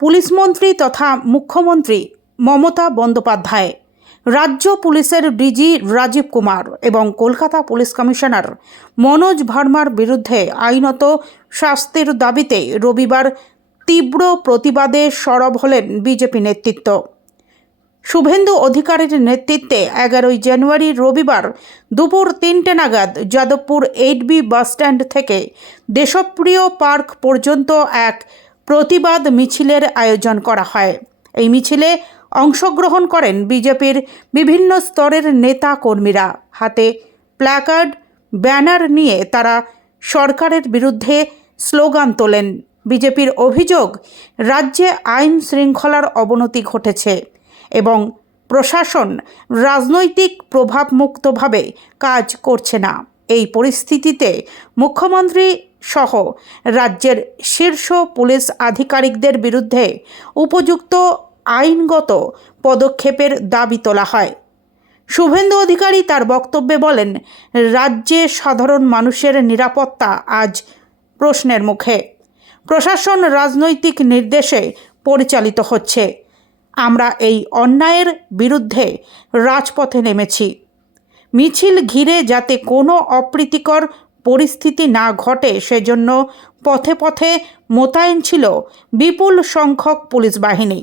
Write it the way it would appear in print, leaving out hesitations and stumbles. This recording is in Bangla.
পুলিশমন্ত্রী তথা মুখ্যমন্ত্রী মমতা বন্দ্যোপাধ্যায়, রাজ্য পুলিশের ডিজি রাজীব কুমার এবং কলকাতা পুলিশ কমিশনার মনোজ ভার্মার বিরুদ্ধে আইনত শাস্তির দাবিতে রবিবার তীব্র প্রতিবাদে সরব হলেন বিজেপি নেতৃত্ব। শুভেন্দু অধিকারীর নেতৃত্বে 11 জানুয়ারি রবিবার দুপুর 3টে নাগাদ যাদবপুর 8B বাসস্ট্যান্ড থেকে দেশপ্রিয় পার্ক পর্যন্ত এক প্রতিবাদ মিছিলের আয়োজন করা হয়। এই মিছিলে অংশগ্রহণ করেন বিজেপির বিভিন্ন স্তরের নেতা কর্মীরা। হাতে প্ল্যাকার্ড, ব্যানার নিয়ে তারা সরকারের বিরুদ্ধে স্লোগান তোলেন। বিজেপির অভিযোগ, রাজ্যে আইন শৃঙ্খলার অবনতি ঘটেছে এবং প্রশাসন রাজনৈতিক প্রভাবমুক্তভাবে কাজ করছে না। এই পরিস্থিতিতে মুখ্যমন্ত্রী সহ রাজ্যের শীর্ষ পুলিশ আধিকারিকদের বিরুদ্ধে উপযুক্ত আইনগত পদক্ষেপের দাবি তোলা হয়। শুভেন্দু অধিকারী তার বক্তব্যে বলেন, রাজ্যে সাধারণ মানুষের নিরাপত্তা আজ প্রশ্নের মুখে। প্রশাসন রাজনৈতিক নির্দেশে পরিচালিত হচ্ছে। আমরা এই অন্যায়ের বিরুদ্ধে রাজপথে নেমেছি। মিছিল ঘিরে যাতে কোনো অপ্রীতিকর পরিস্থিতি না ঘটে সেজন্য পথে পথে মোতায়েন ছিল বিপুল সংখ্যক পুলিশ বাহিনী।